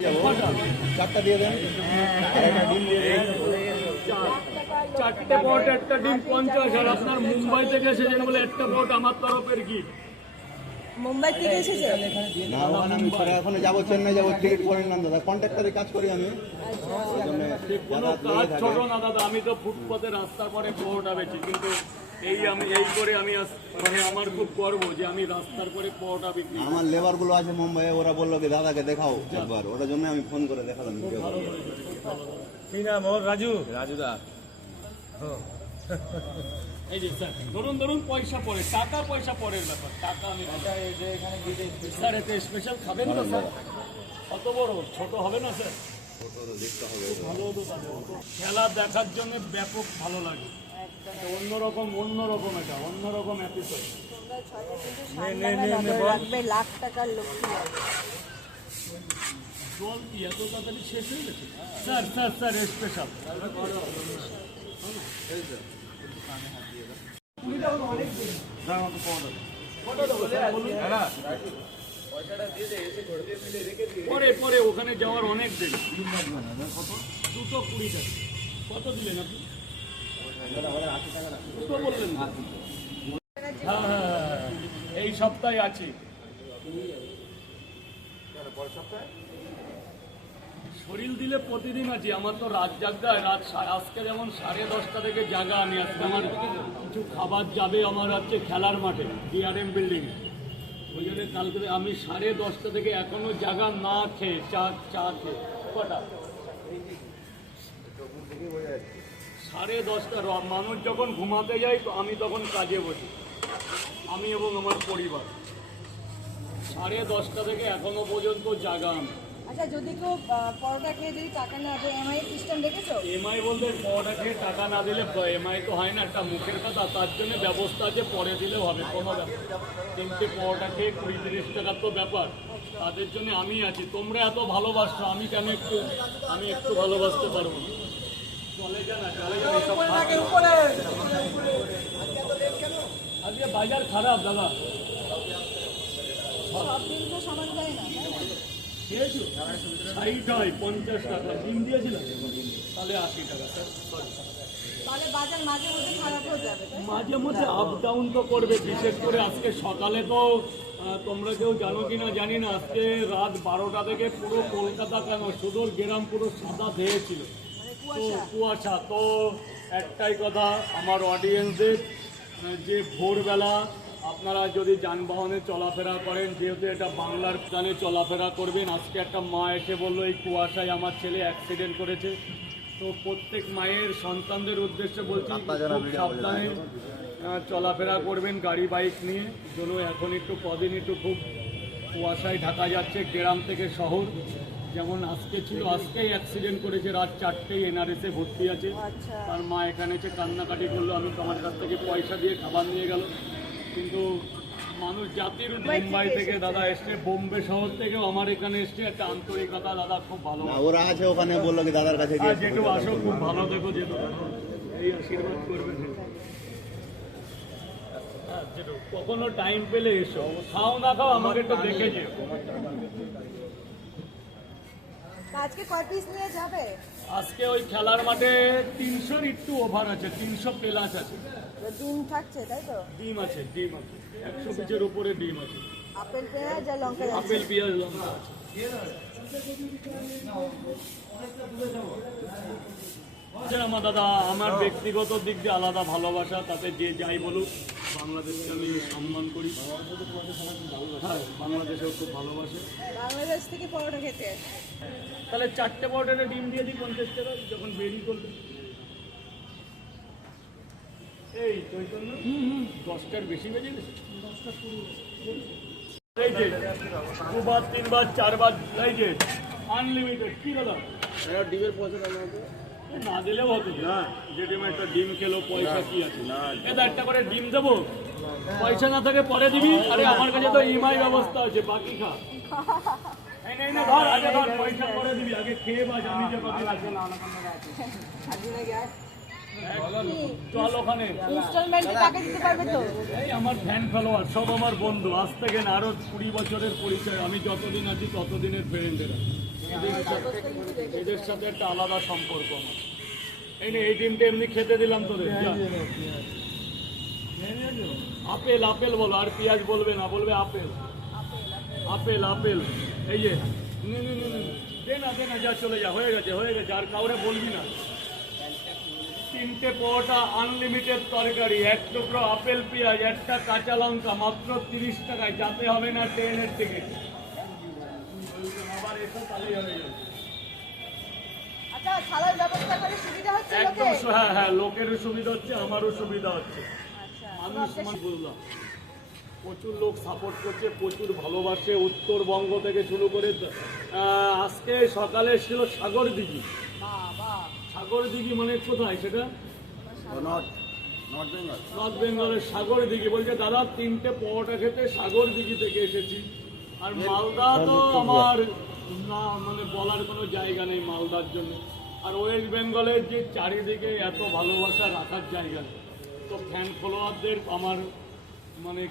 চারটা দিয়ে দেন, ডিম দিয়ে দেন। চারটে পট একটা ডিম 50, আর আপনার মুম্বাই থেকে এসেছেন বলে একটা পট আমার তরফের গিফট। মুম্বাই থেকে এসেছে না ওখানে আমি পরে এখন যাবো, চেন্নাই যাবো, টিকিট করে নিলাম দাদা। কন্ট্রাক্টরে কাজ করি আমি। ওই জন্য কোনো কাজ ছোট না দাদা, আমি তো ফুটপাতে রাস্তার পরে পরোটা বেচি, কিন্তু এই করে আমি মানে আমার খুব গর্ব যে আমি রাস্তার পরে পরোটা বিক্রি। আমার লেবার গুলো আছে মুম্বাইয়ে, ওরা বললো কি দাদাকে দেখাও একবার, ওটার জন্য আমি ফোন করে দেখালাম। কি নাম ওর? রাজু দা এই যে স্যার ধরুন পয়সা পরে, টাকা পয়সা পরের ব্যাপার, টাকা আমি স্যার এতে স্পেশাল খাবেন তো স্যার? কত বড় ছোট হবে না স্যার? ভালো হতো তাহলে। খেলা দেখার জন্য ব্যাপক ভালো লাগে, অন্যরকম এটা অন্যরকম এপিসোড। রাখবে লাখ টাকার লক্ষ্মী জল কি এত তাড়াতাড়ি শেষ হয়ে গেছে? স্যার স্যার স্যার স্পেশাল পরে পরে ওখানে যাওয়ার অনেক দিন। 220 টাকা কত দিলেন আপনি? বললেন না? হ্যাঁ, এই সপ্তাহে আছে। শরীর দিলে প্রতিদিন আছি, আমার তো রাত জাগায়, আজকে যেমন 10:30 থেকে জাগা আমি। আজকে আমার কিছু খাবার যাবে আমার হচ্ছে খেলার মাঠে, ডিআরএম বিল্ডিং। ওই জন্য কালকে আমি 10:30 থেকে এখনো জাগা না খেয়ে চা খেয়ে। কটা 10:30 মানুষ যখন ঘুমাতে যায় তো আমি তখন কাজে বসি, আমি এবং আমার পরিবার। 10:30 থেকে এখনো পর্যন্ত জাগা আমি। আচ্ছা, যদি কেউ পরোটা খেয়ে যদি টাকা না দেয়, এমআই সিস্টেম দেখেছো? এমআই বলতে পরোটা খেয়ে টাকা না দিলে এমআই তো হয় না, একটা মুখের কথা। তার জন্য ব্যবস্থা আছে, পরে দিলেও হবে, কোনো ব্যাপার। 3টে পরোটা খেয়ে 20-30 টাকার তো ব্যাপার, তাদের জন্য আমি আছি। তোমরা এত ভালোবাসছো, আমি কেন আমি একটু ভালোবাসতে পারবো না? চলে যা না, চলে যা। আজকে বাজার খারাপ দাদা। সব দিন তো সমান যায় না, তাই না? খেয়েছো? 60 হয়, 50 টাকা ডিম দিয়েছিলাম, তাহলে 80 টাকা স্যার। তাহলে বাজার মাঝে মধ্যে খারাপ হয়ে যাবে, তাই না? মাঝে মধ্যে আপ ডাউন তো করবে, বিশেষ করে আজকে সকালে তো তোমরা কেউ জানো কি না জানি না, আজকে রাত 12টা থেকে পুরো কলকাতা কেন শুধু গ্রাম পুরো সাদা ধেয়েছিল, তো কুয়াশা। তো একটাই কথা আমার অডিয়েন্সদের, যে ভোরবেলা আপনারা যদি যানবাহনে চলাফেরা করেন, যেহেতু এটা বাংলার প্রাণে চলাফেরা করবেন। আজকে একটা মা এসে বললো এই কুয়াশায় আমার ছেলে অ্যাক্সিডেন্ট করেছে। তো প্রত্যেক মায়ের সন্তানদের উদ্দেশ্যে বলছি খুব সাবধানে চলাফেরা করবেন গাড়ি বাইক নিয়ে। যেন এখন কদিন খুব কুয়াশায় ঢাকা যাচ্ছে, গ্রাম থেকে শহর। যেমন আজকে ছিল, আজকেই অ্যাক্সিডেন্ট করেছে, রাত 4টেই এনআরএসে ভর্তি আছে। তার মা এখানে এসে কান্নাকাটি করলো, আমি তো আমার কাছ থেকে পয়সা দিয়ে খাবার নিয়ে গেল। কিন্তু মানুষ জাতির মুম্বাই থেকে দাদা এসছে, বোম্বে শহর থেকেও আমার এখানে এসছে, একটা আন্তরিকতা দাদা খুব ভালো। ওরা আছে ওখানে, বললো কি দাদার কাছে গিয়ে যেটু আসো, খুব ভালো দেখো, যেটু এই আশীর্বাদ করবেন। যেটু কখনো টাইম পেলে এসো, খাও না খাও আমাকে একটু দেখে যেও। আজকে কয় পিস নিয়ে যাবে? আজকে ওই খেলার মাঠে 300-র একটু ওভার আছে, 300 প্লাস আছে। ডিম থাকছে, তাই তো? ডিম আছে 100 পিসের উপরে ডিম আছে। আপেল পেঁয়াজ আর লঙ্কা যাচ্ছে। আপেল পেঁয়াজ লঙ্কা আছে। আমার দাদা, আমার ব্যক্তিগত দিক দিয়ে আলাদা ভালোবাসা, তাতে যে যাই বলুক বাংলাদেশকে আমি সম্মান করি। হ্যাঁ, বাংলাদেশেও খুব ভালোবাসে। বাংলাদেশ থেকে পরোটা খেতে আসে। তাহলে 4টে পরোটা ডিম দিয়ে দিই 50 টাকা, যখন বেরি করবে। এই চৈতন্য 10টার বেশি বেজে গেছে। 10টা 20 এই যে 2বার 3বার 4বার এই যে আনলিমিটেড। কি দাদা ডিমের পয়সা না দিলেও হতো না, যে ডিম একটা ডিম খেলো পয়সা কি আছে? এটা একটা করে ডিম দেবো, পয়সা না থাকে পরে দিবি। আরে আমার কাছে তো ইএমআই ব্যবস্থা আছে, বাকি খা। ধর আগে ধর, পয়সা পরে দিবি, আগে খেয়ে বাস। আমি যে কথা আছে না চল ওখানে ইনস্টলমেন্টে টাকা দিতে পারবে তো? এই আমার ফ্যান ফলোয়ার সব আমার বন্ধু, আজ থেকে না আরো 20 বছরের পরিচয়। আমি যতদিন আছি ততদিনের ফ্রেন্ডেরা। এদের সাথে একটা আলাদা সম্পর্ক আমার। এই টিমটা এমনি খেতে দিলাম তোদের। যা। আপেল আপেল বলো, আর পেঁয়াজ বলবে না, বলবে আপেল আপেল আপেল। এই যে দে না যা, চলে যা, হয়ে গেছে আর কাউরে বলবি না। 3টে পরোটা, আনলিমিটেড তরকারি, 1 টুকরো আপেল পেঁয়াজ, 1টা কাঁচা লঙ্কা, মাত্র 30 টাকায়। যাতে হবে না ট্রেনের টিকিট। আবার এসো, তাহলেই হয়ে যাবে। আচ্ছা, থালার ব্যবস্থা করে সুবিধা হচ্ছে একদম লোকের? হ্যাঁ, লোকেরও সুবিধা হচ্ছে, আমারও সুবিধা হচ্ছে। আচ্ছা, মানুষ বললাম, প্রচুর লোক সাপোর্ট করছে, প্রচুর ভালোবাসে। উত্তরবঙ্গ থেকে শুরু করে আজকে সকালে ছিল সাগর দিঘি। বাহ। সাগর দিঘি মানে কোথায় সেটা? নর্থ বেঙ্গলের সাগর দিঘি। বলছে দাদা 3টে পরোটা খেতে সাগর দিঘি থেকে এসেছি। আর মালদা তো আমার না মানে বলার কোনো জায়গা নেই মালদার জন্য। আর ওয়েস্ট বেঙ্গলের যে চারিদিকে এত ভালোবাসা রাখার জায়গা নেই। তো ফ্যান ফলোয়ারদের আমার মানে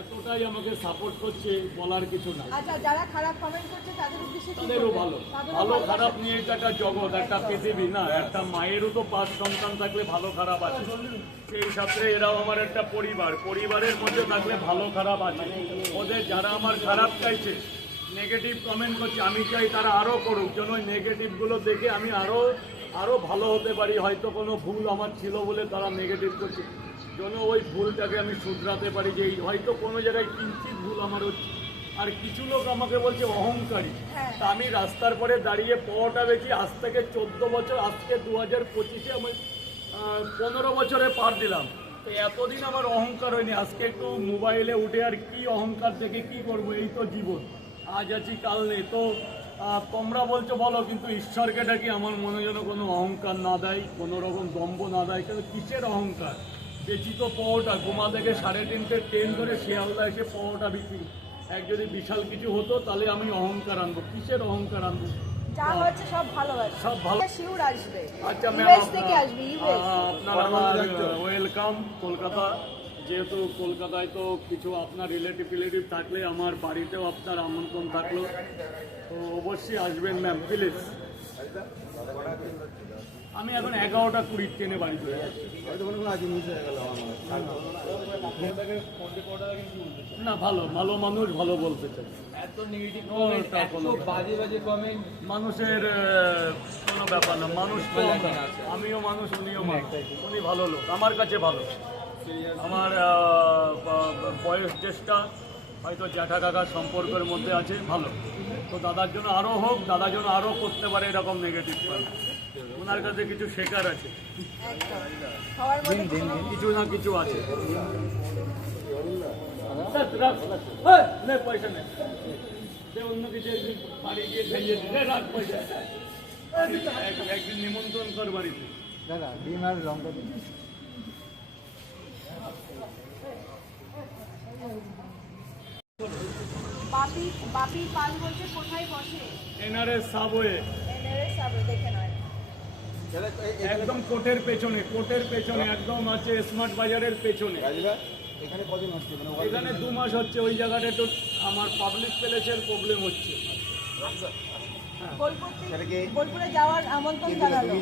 এতটাই আমাকে সাপোর্ট করছে, বলার কিছু না। আচ্ছা, যারা খারাপ কমেন্ট করছে তাদের উদ্দেশ্যে কি তাদেরও বলবেন? ভালো তাদেরও ভালো ভালোবাসা? খারাপ নিয়ে এটা একটা জগৎ, একটা পৃথিবী না। একটা মায়েরও তো 5 সন্তান থাকলে ভালো খারাপ আছে। সেই সাথে এরাও আমার একটা পরিবারের মধ্যে থাকলে ভালো খারাপ আছে। ওদের যারা আমার খারাপ চাইছে, নেগেটিভ কমেন্ট করছে, আমি চাই তারা আরও করুক, যেন ওই নেগেটিভগুলো দেখে আমি আরও ভালো হতে পারি। হয়তো কোনো ভুল আমার ছিল বলে তারা নেগেটিভ করছে, যেন ওই ভুলটাকে আমি শুধরাতে পারি। যে হয়তো কোনো জায়গায় কিঞ্চিত ভুল আমার হচ্ছে। আর কিছু লোক আমাকে বলছে অহংকারী। তা আমি রাস্তার পরে দাঁড়িয়ে পরোটা বেচি আজ থেকে 14 বছর। আজকে 2025-এ আমি 15 বছরে পার দিলাম। তো এতদিন আমার অহংকার হয়নি। আজকে একটু মোবাইলে উঠে আর কি অহংকার দেখে কি করব? এই তো জীবন, আজ আছি কাল নেই। তো তোমরা বলছো বলো, কিন্তু ঈশ্বরকে ডাকি আমার মনে যেন কোনো অহংকার না দেয়, কোনো রকম দম্ভ না দেয়। কিন্তু কিসের অহংকার? বেচি তো পরোটা, গোমা থেকে 3:30 ট্রেন ধরে শিয়ালদা এসে পরোটা বিক্রি। যদি বিশাল কিছু হতো তাহলে আমি অহংকার আনবো। কিসের অহংকার আনবো? যা হচ্ছে সব ভালো আছে, সব ভালো। শিওর আসবে। আচ্ছা ইউএস থেকে আসবে, ইউএস। আপনার আমার ওয়েলকাম কলকাতা। যেহেতু কলকাতায় তো কিছু আপনার রিলেটিভ থাকলে আমার বাড়িতেও আপনার আমন্ত্রণ থাকলো, তো অবশ্যই আসবেন ম্যাম, প্লিজ। আমি এখন 11:20 ট্রেনে বাড়ি চলে যাচ্ছি। না, ভালো মানুষ, ভালো বলতে চাই। মানুষের কোনো ব্যাপার না। মানুষ তো আমিও মানুষ, উনিও মানুষ। উনি ভালো লোক, আমার কাছে ভালো। আমার বয়স জ্যেষ্ঠা, হয়তো জ্যাঠা কাকার সম্পর্কের মধ্যে আছে, ভালো। তো দাদার জন্য আরও হোক, দাদার জন্য আরও করতে পারে এরকম নেগেটিভ পারে। ওনার কাছে কিছু শেখার আছে, কিছু না কিছু আছে। পয়সা নেই, অন্য কিছু বাড়ি গিয়ে খাইয়ে দিলে রাখ পয়সা। একদিন নিমন্ত্রণ কর বাড়িতে। দাদা ডিম আর লঙ্কা দিন। বাপি পাল বলছে কোথায় বসে? এনআরএস সাবওয়ে, এনআরএস সাবওয়ে দেখে নয়, একদম কোর্টের পেছনে একদম আছে, স্মার্ট বাজারের পেছনে। এখানে কদিন হচ্ছে? এখানে 2 মাস হচ্ছে। ওই জায়গাটা একটু আমার পাবলিক প্লেসের প্রবলেম হচ্ছে। বোলপুরে যাওয়ার আমন্ত্রণ জানালো।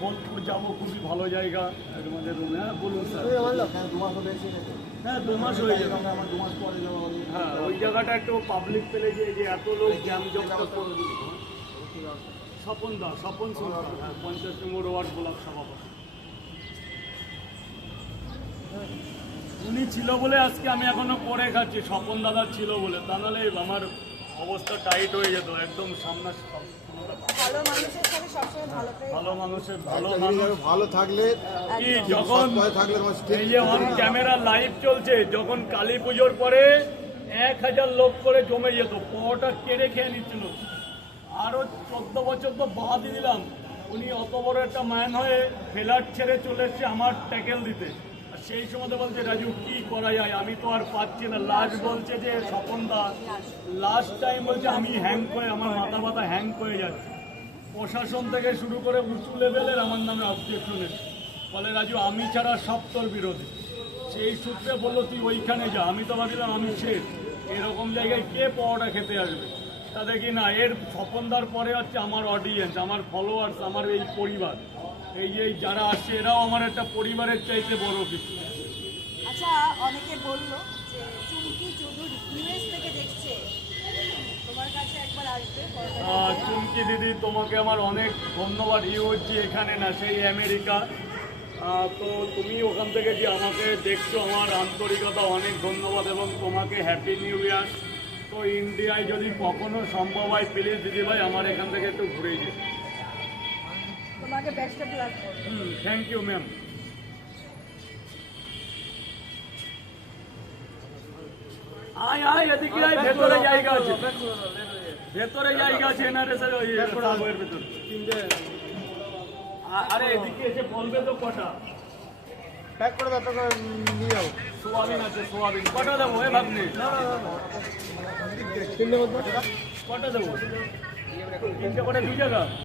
বোলপুর যাবো, খুবই ভালো জায়গা। আমাদের রুমে, হ্যাঁ বলুন স্যার। হ্যাঁ 2 মাস হয়ে যাবে। হ্যাঁ, ওই জায়গাটা একটু পাবলিক প্লেসে যে এত লোক জ্যামযুক্ত। স্বপন সরকার, হ্যাঁ, 50 নম্বর ওয়ার্ড ব্লক সভাপতি। উনি ছিল বলে আজকে আমি এখনো করে খাচ্ছি। স্বপন দাদা ছিল বলে, তা নাহলে আমার অবস্থা টাইট হয়ে যেত একদম। সামনে ভালো মানুষের সাথে সবসময় ভালো মানুষের ভালো থাকলে কি, যখন এই যে অন ক্যামেরা লাইভ চলছে, যখন কালী পুজোর পরে 1000 লোক করে জমে যেত, পরোটা কেড়ে খেয়ে নিচ্ছিল। আরো 14 বছর তো বাদই দিলাম। উনি অত বড় একটা ম্যান হয়ে ফ্ল্যাট ছেড়ে চলে এসছে আমার ট্যাকেল দিতে। আর সেই সময় বলছে রাজু কি করা যায়, আমি তো আর পাচ্ছি না। লাস্ট বলছে যে স্বপন দা, লাস্ট টাইম বলছে আমি হ্যাং করে, আমার মাথা হ্যাং হয়ে যাচ্ছে। প্রশাসন থেকে শুরু করে উঁচু লেভেলের আমার নামে অবজেকশন এসেছে। বলে রাজু আমি ছাড়া সব তোর বিরোধী। সেই সূত্রে বললো তুই ওইখানে যা। আমি তো ভাবছিলাম আমি শেষ, এরকম জায়গায় কে পরোটা খেতে আসবে। তা দেখি না, এর স্বপনদার পরে হচ্ছে আমার অডিয়েন্স, আমার ফলোয়ার্স, আমার এই পরিবার, এই যে যারা আসছে এরাও আমার একটা পরিবারের চাইতে বড় কিছু। আচ্ছা, অনেকে বললো যে চুমকি চৌধুরী ইউএস থেকে দেখছে, তোমার কাছে একবার আসবে পরোটা চুমকি দিদি, তোমাকে আমার অনেক ধন্যবাদ। ইউ হচ্ছে এখানে না, সেই আমেরিকা। তো তুমি ওখান থেকে যে আমাকে দেখছো, আমার আন্তরিকতা অনেক ধন্যবাদ এবং তোমাকে হ্যাপি নিউ ইয়ার। তো ইন্ডিয়ায় যদি কখনো সম্ভব হয় প্লিজ দিদিভাই আমার এখান থেকে একটু ঘুরে যেতে। তোমাকে best of luck. Thank you ma'am. আয় আয়, এদিকে আয়, ভেতরে জায়গা আছে, ভেতরে জায়গা আছে এনআরএসের ওই বইয়ের ভেতরে। আরে এদিকে এসে বলবে তো কটা প্যাক করে দাও, তোকে নিয়ে যাও। সোয়াবিন আছে, সোয়াবিন কটা দেবো? এ ভাবনি কটা দেবো? তিনটে করে 2 জায়গা।